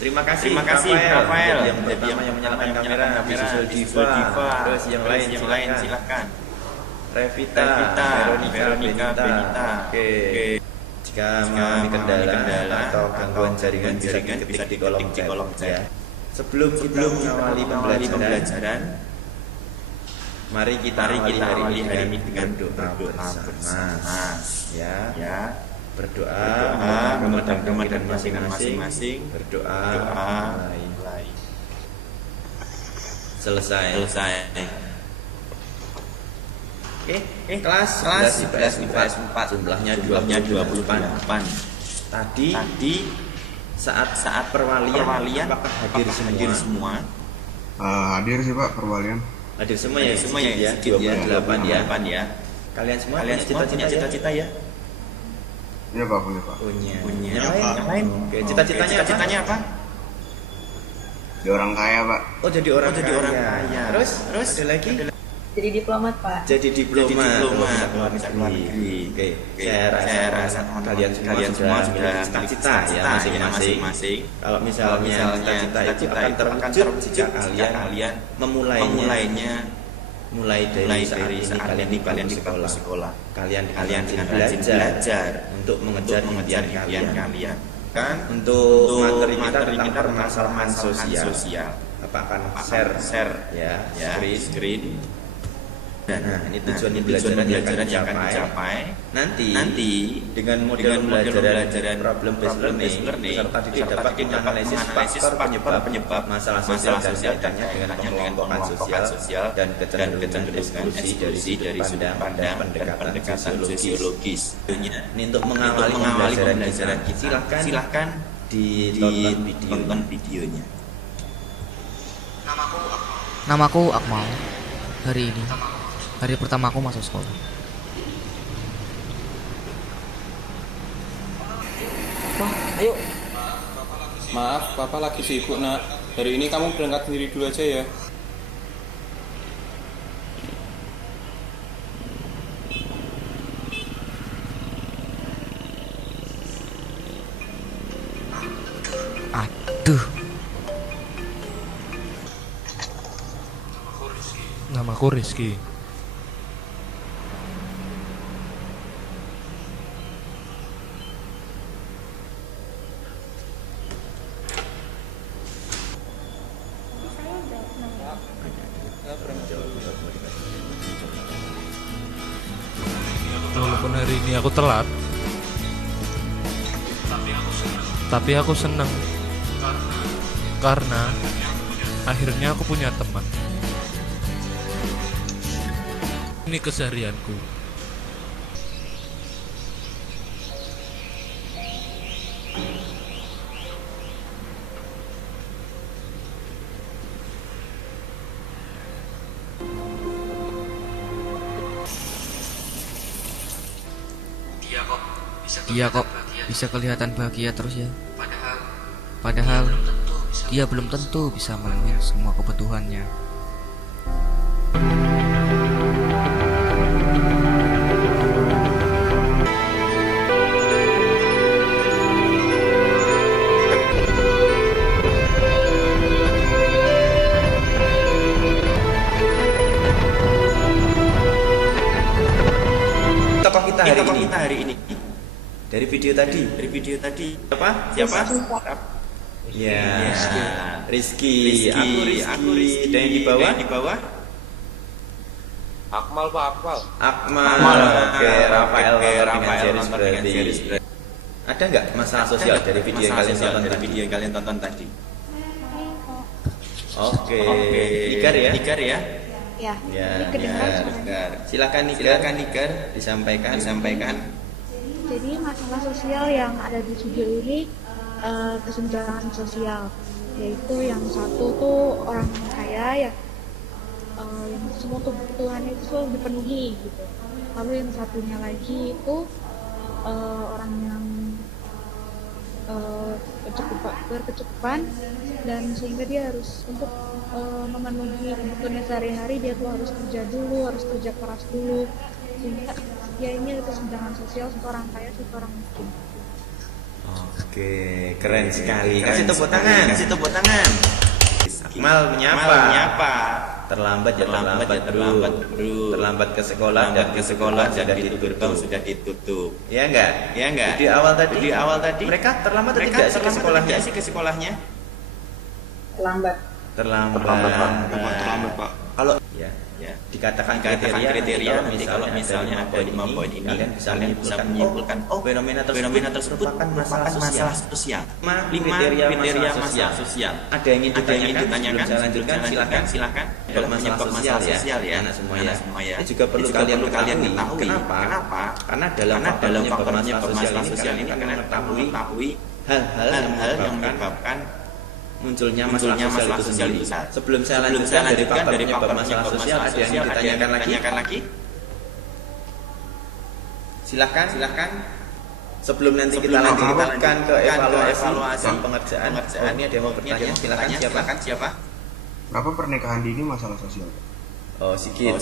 Terima kasih Rafael. Yang pertama yang menyalakan kamera, Visual Diva. Terus yang lain silakan. Revita, Veronica, Benita. Oke. Jika mengalami kendala atau gangguan jaringan bisa diketik di kolom chat. Sebelum mengawali pembelajaran, mari kita awali hari ini dengan doa bersama. Ya. Berdoa, memadamkan masing-masing. Berdoa, mulai. Selesai. Oke, kelas 11 IPS 4 jumlahnya 28. Tadi saat perwalian apakah hadir semua? Hadir sih Pak, perwalian. Hadir semua ya, 28 ya. Kalian semua punya cita-cita ya? Iya Pak, punya Pak. Punya. Yang lain? Oke, cita-citanya apa? Jadi orang kaya Pak. Oh, jadi orang kaya. Terus ada lagi? Jadi diplomat Pak. Jadi diplomat luar negeri. Oke, saya rasa kalian semua sudah cita-cita ya masing-masing. Kalau misalnya cita-cita itu akan terwujud jika kalian memulainya mulai dari saat ini kalian di sekolah. Kalian dengan belajar untuk mengejar impian kalian. Kan untuk materi kita tentang permasalahan sosial. Apa akan share ya screen. Nah, ini tujuan pembelajaran yang akan dicapai. Nanti dengan model pembelajaran problem based learning peserta didik dapat menganalisis faktor penyebab masalah sosial dan kaitannya dengan pengelompokan sosial dan kecenderungan diskusi dari sudut pandang pendekatan sosiologis. Ini untuk mengawali pembelajaran kita silahkan ditonton videonya. Namaku Akmal. Hari ini hari pertama aku masuk sekolah. Wah, ayo. Maaf, Papa lagi sibuk, Nak. Hari ini kamu berangkat sendiri dulu aja ya. Aduh. Namaku Rizky. Walaupun hari ini aku telat, tapi aku senang karena akhirnya aku punya teman. Ini keseharianku. Dia kok bisa kelihatan bahagia terus ya. Padahal dia belum tentu bisa memenuhi semua kebutuhannya. Apa kita hari ini? Dari video tadi. Siapa? Ya, Rizky. Aku Rizky. Dan yang di bawah? Akmal, Pak, Akmal. Oke, Rafael dengan Series berarti. Ada nggak masalah sosial dari video yang kalian tonton tadi? Oke. Nigar ya? Ya. Nigar. Silakan Nigar disampaikan. Jadi masalah sosial yang ada di video ini kesenjangan sosial, yaitu yang satu tuh orang kaya yang semua kebutuhannya itu selalu dipenuhi gitu. Lalu yang satunya lagi itu orang yang berkecukupan dan sehingga dia harus untuk memenuhi kebutuhannya sehari-hari dia tuh harus kerja keras dulu, sehingga ya ini kesenjangan sosial, satu orang kaya satu orang miskin. Oke, keren sekali. Kasih tepuk tangan. Akmal menyapa. Terlambat ya terlambat bro. Terlambat ke sekolah dan pintu gerbang sudah ditutup. Ya enggak? Di awal tadi mereka terlambat atau tidak sih ke sekolahnya? Terlambat. Terlambat Pak. Kalau ya dikatakan kriteria nanti kalau misalnya ada 5 poin ini kalian bisa menyimpulkan fenomena tersebut merupakan masalah sosial. 5 kriteria masalah sosial. Ada yang ingin ditanyakan sebelum saya lanjutkan silakan. Kalau masalah sosial ya anak semua ya. Ini juga perlu kalian ketahui. Kenapa? Karena dalam masalah sosial ini kalian mengetahui hal-hal yang menyebabkan munculnya masalah sosial itu. Sebelum saya lanjutkan dari penyebab masalah sosial, ada yang ditanyakan lagi? Silakan. Sebelum nanti kita lanjutkan ke evaluasi dan pengerjaan. Ini ada yang mau bertanya? Silakan siapa? Kenapa pernikahan dini masalah sosial? Oh, Sigit.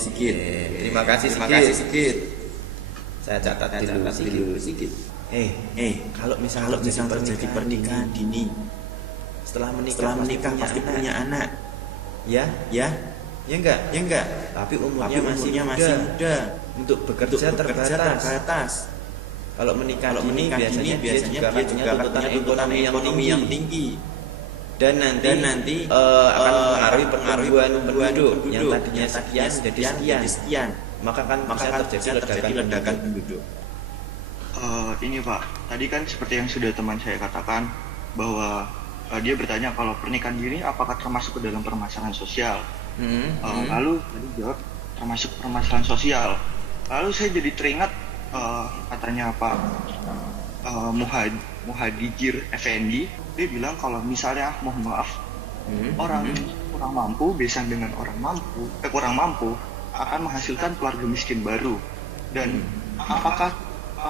Terima kasih Sigit. Saya catat dulu Sigit. Kalau misalnya terjadi pernikahan dini, setelah menikah pasti punya anak. Ya enggak. Tapi umurnya masih muda untuk bekerja terbatas. Kalau menikah biasanya dia juga punya tuntutan ekonomi yang tinggi. Dan nanti akan mempengaruhi penduduk yang tadinya sekian jadi sekian. Maka bisa terjadi ledakan penduduk. Ini Pak, tadi kan seperti yang sudah teman saya katakan bahwa dia bertanya kalau pernikahan dini apakah termasuk ke dalam permasalahan sosial. Lalu tadi jawab termasuk permasalahan sosial. Lalu saya jadi teringat katanya Pak Muhadjir Effendi, dia bilang kalau misalnya mohon maaf orang kurang mampu besan dengan orang kurang mampu akan menghasilkan keluarga miskin baru. Dan apakah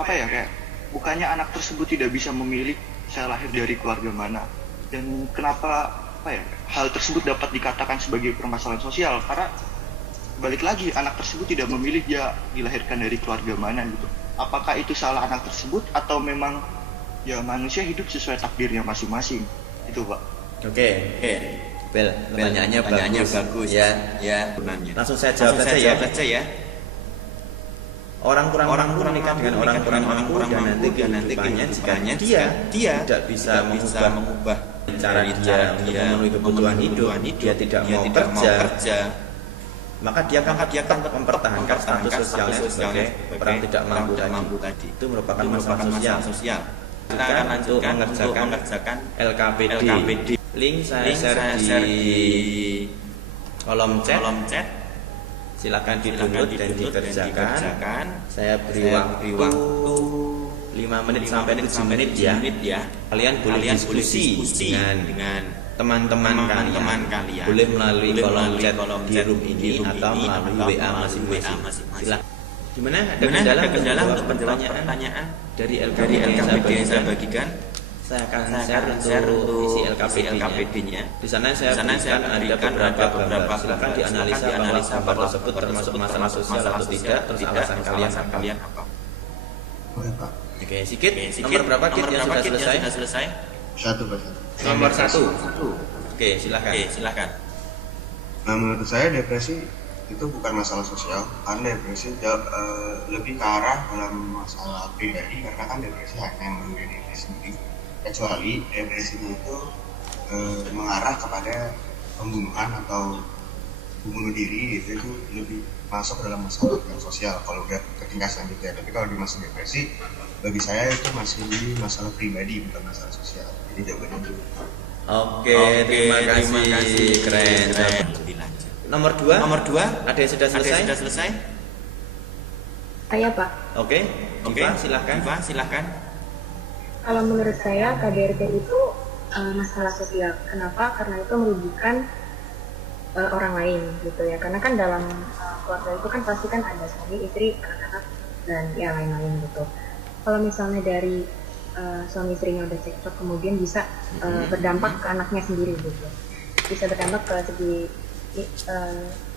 kayak bukannya anak tersebut tidak bisa memilih saya lahir dari keluarga mana? Dan kenapa hal tersebut dapat dikatakan sebagai permasalahan sosial? Karena balik lagi anak tersebut tidak memilih dia dilahirkan dari keluarga mana gitu. Apakah itu salah anak tersebut atau memang ya manusia hidup sesuai takdirnya masing-masing? Itu Pak. Oke. Bel, pertanyaannya bagus. Ya. Langsung saya jawab saja ya. Orang kurang menikah dengan orang kurang mampu dan nanti kehidupannya jika dia tidak bisa mengubah cara dia untuk memenuhi kebutuhan hidup, dia tidak mau kerja, maka dia akan mempertahankan status sosialnya sebagai orang tidak mampu tadi. Itu merupakan masalah sosial. Kita akan lanjutkan untuk mengerjakan LKPD. Link saya share di kolom chat. Silakan di-download dan dikerjakan. Saya beri waktu 5 menit sampai 7 menit ya. Kalian boleh diskusi dengan teman-teman kalian. Boleh melalui kolom chat di room ini atau melalui WA masing-masing. Silakan. Gimana? Ada kendala untuk pertanyaan dari LKPD yang saya bagikan? Saya akan share untuk isi LKPD-nya. Di sana saya berikan ada beberapa gambar. Silakan dianalisa gambar tersebut termasuk masalah sosial atau tidak. Terus alasan kalian apa? Oke, Sigit. Nomor berapa Kit yang sudah selesai? 1 Pak. Nomor 1. Oke, silakan. Nah, menurut saya depresi itu bukan masalah sosial, karena depresi lebih ke arah dalam masalah pribadi, karena kan depresi hanya mengenai diri sendiri. Kecuali depresinya itu mengarah kepada pembunuhan atau bunuh diri, itu lebih masuk dalam masalah yang sosial kalau udah ke tingkat selanjutnya. Tapi kalau di masa depresi, bagi saya itu masih di masalah pribadi, bukan masalah sosial. Jadi jawabannya itu. Oke, terima kasih. Keren. Nomor 2. Ada yang sudah selesai? Saya Pak. Oke, silakan. Kalau menurut saya KDRT itu masalah sosial. Kenapa? Karena itu merugikan orang lain gitu ya. Karena kan dalam keluarga itu kan pasti kan ada suami, istri, anak-anak dan yang lain-lain gitu. Kalau misalnya dari suami istrinya udah cekcok, kemudian bisa berdampak ke anaknya sendiri gitu. Bisa berdampak ke segi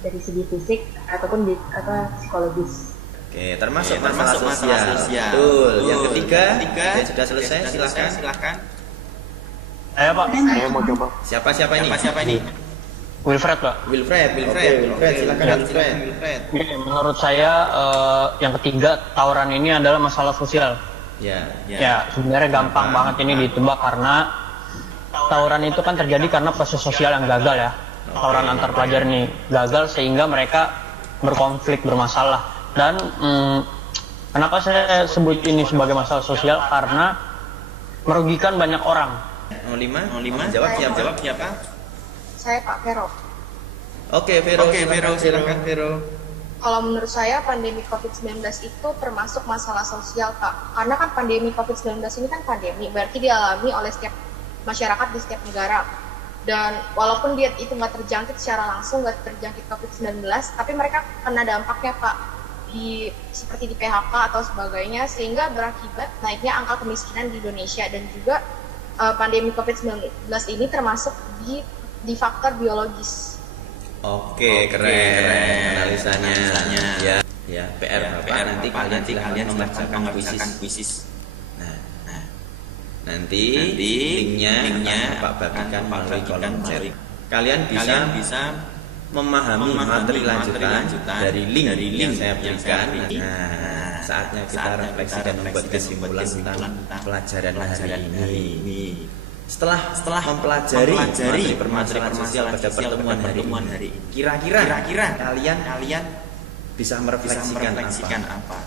dari segi fisik ataupun psikologis. Oke, termasuk masalah sosial. Betul. Yang ketiga, yang sudah selesai, silakan. Saya Pak. Saya mau coba. Siapa ini? Wilfred Pak. Wilfred, silakan Wilfred. Ini menurut saya yang ketiga tawuran ini adalah masalah sosial. Ya, sebenarnya gampang banget ini ditebak karena tawuran itu kan terjadi karena proses sosial yang gagal ya. Tawuran antar pelajar ini gagal sehingga mereka berkonflik, bermasalah. Dan kenapa saya sebut ini sebagai masalah sosial? Karena merugikan banyak orang. 05 jawab siapa? Saya Pak Vero. Oke, Vero, silakan Vero. Kalau menurut saya pandemi COVID-19 itu termasuk masalah sosial, Kak. Karena kan pandemi COVID-19 ini kan pandemi, berarti dialami oleh setiap masyarakat di setiap negara. Dan walaupun dia itu nggak terjangkit secara langsung, nggak terjangkit COVID-19, tapi mereka kena dampaknya, Pak, seperti di PHK atau sebagainya, sehingga berakibat naiknya angka kemiskinan di Indonesia. Dan juga pandemi COVID-19 ini termasuk di faktor biologis. Oke, keren analisanya. Ya, PR nanti kalian mengerjakan kuisis. Nah, nanti linknya Pak bagikan melalui kolom chat. Kalian bisa memahami materi lanjutan dari link yang saya berikan. Nah, saatnya kita refleksi dan membuat kesimpulan tentang pelajaran hari ini. Setelah mempelajari permasalahan sosial pada pertemuan hari ini, kira-kira kalian bisa merefleksikan apa?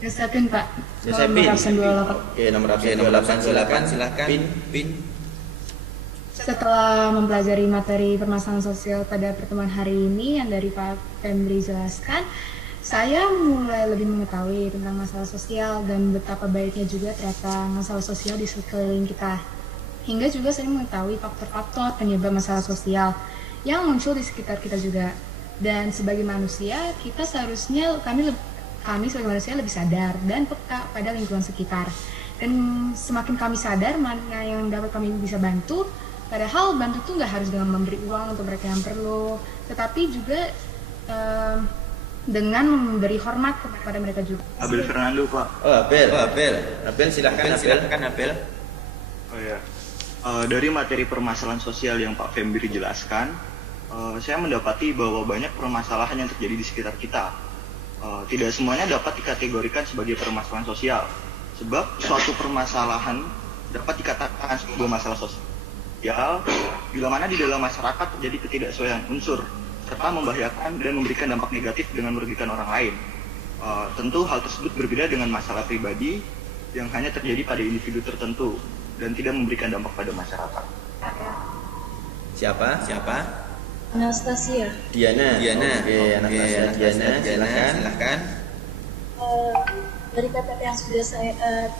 Yosepin Pak. Yosepin. Oke, nomor absen silakan. Pin. Setelah mempelajari materi permasalahan sosial pada pertemuan hari ini yang dari Pak Febri jelaskan, saya mulai lebih mengetahui tentang masalah sosial dan betapa baiknya juga ternyata masalah sosial di sekeliling kita. Hingga juga saya mengetahui faktor-faktor penyebab masalah sosial yang muncul di sekitar kita juga. Dan sebagai manusia, kita seharusnya kami sebagai manusia lebih sadar dan peka pada lingkungan sekitar. Dan semakin kami sadar mana yang dapat kami bisa bantu, padahal bantu itu nggak harus dengan memberi uang untuk mereka yang perlu, tetapi juga dengan memberi hormat kepada mereka juga. Abel Fernando, Pak. Oh, Abel, silakan Abel. Oh ya. Dari materi permasalahan sosial yang Pak Fembri jelaskan, saya mendapati bahwa banyak permasalahan yang terjadi di sekitar kita. Tidak semuanya dapat dikategorikan sebagai permasalahan sosial, sebab suatu permasalahan dapat dikatakan sebagai masalah sosial bila mana di dalam masyarakat terjadi ketidaksesuaian unsur serta membahayakan dan memberikan dampak negatif dengan merugikan orang lain. Tentu hal tersebut berbeda dengan masalah pribadi yang hanya terjadi pada individu tertentu dan tidak memberikan dampak pada masyarakat. Siapa? Anastasia. Diana. Oke, Anastasia. Diana, silakan. Dari PPT yang sudah saya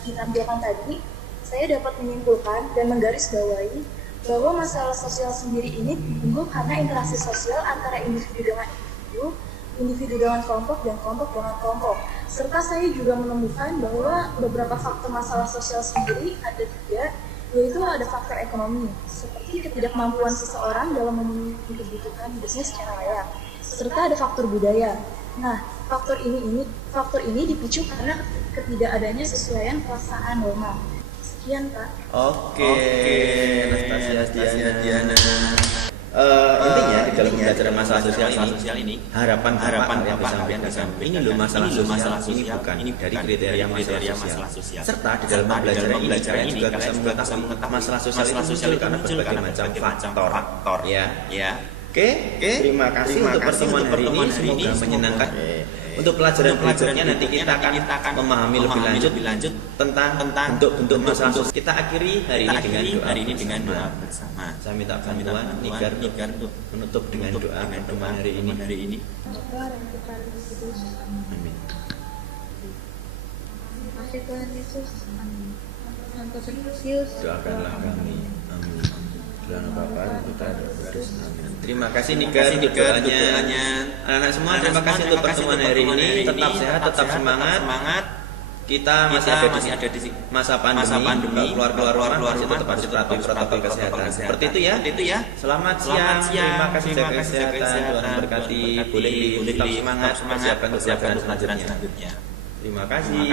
ditampilkan tadi, saya dapat menyimpulkan dan menggarisbawahi bahwa masalah sosial sendiri ini timbul karena interaksi sosial antara individu dengan individu dengan kelompok, dan kelompok dengan kelompok. Serta saya juga menemukan bahwa beberapa faktor masalah sosial sendiri ada juga, yaitu ada faktor ekonomi, seperti ketidakmampuan seseorang dalam memenuhi kebutuhan hidupnya secara layak. Serta ada faktor budaya. Nah, faktor ini dipicu karena ketidakadanya sesuaian pelaksanaan norma. Sekian, Pak. Oke. Anastasia, Diana. Intinya di dalam pembelajaran masalah sosial ini harapan yang bisa ini loh masalah sosial ini bukan dari kriteria masalah sosial. Serta di dalam pembelajaran ini juga bisa mengetahui masalah sosial itu karena berbagai macam faktor ya. Oke, terima kasih untuk pertemuan hari ini, semoga menyenangkan. Untuk pelajaran nanti kita akan memahami lebih lanjut tentang bentuk masalah sosial. Kita akhiri hari ini dengan doa bersama. Saya minta bantuan Nigar untuk menutup dengan doa pertemuan hari ini. Amin. Terima kasih Tuhan Yesus. Amin. Santo Tertusius. Doakanlah kami. Amin. Dalam Bapa, Putra, dan Roh Kudus. Amin. Terima kasih Nigar untuk doanya. Anak-anak semua terima kasih untuk pertemuan hari ini. Tetap sehat, tetap semangat. kita masih ada di masa pandemi, keluar rumah masih tetap harus patuhi protokol kesehatan. Seperti itu ya. Selamat siang. Terima kasih jaga kesehatan. Tuhan berkati. Boleh tetap semangat persiapkan untuk pelajaran selanjutnya. Terima kasih.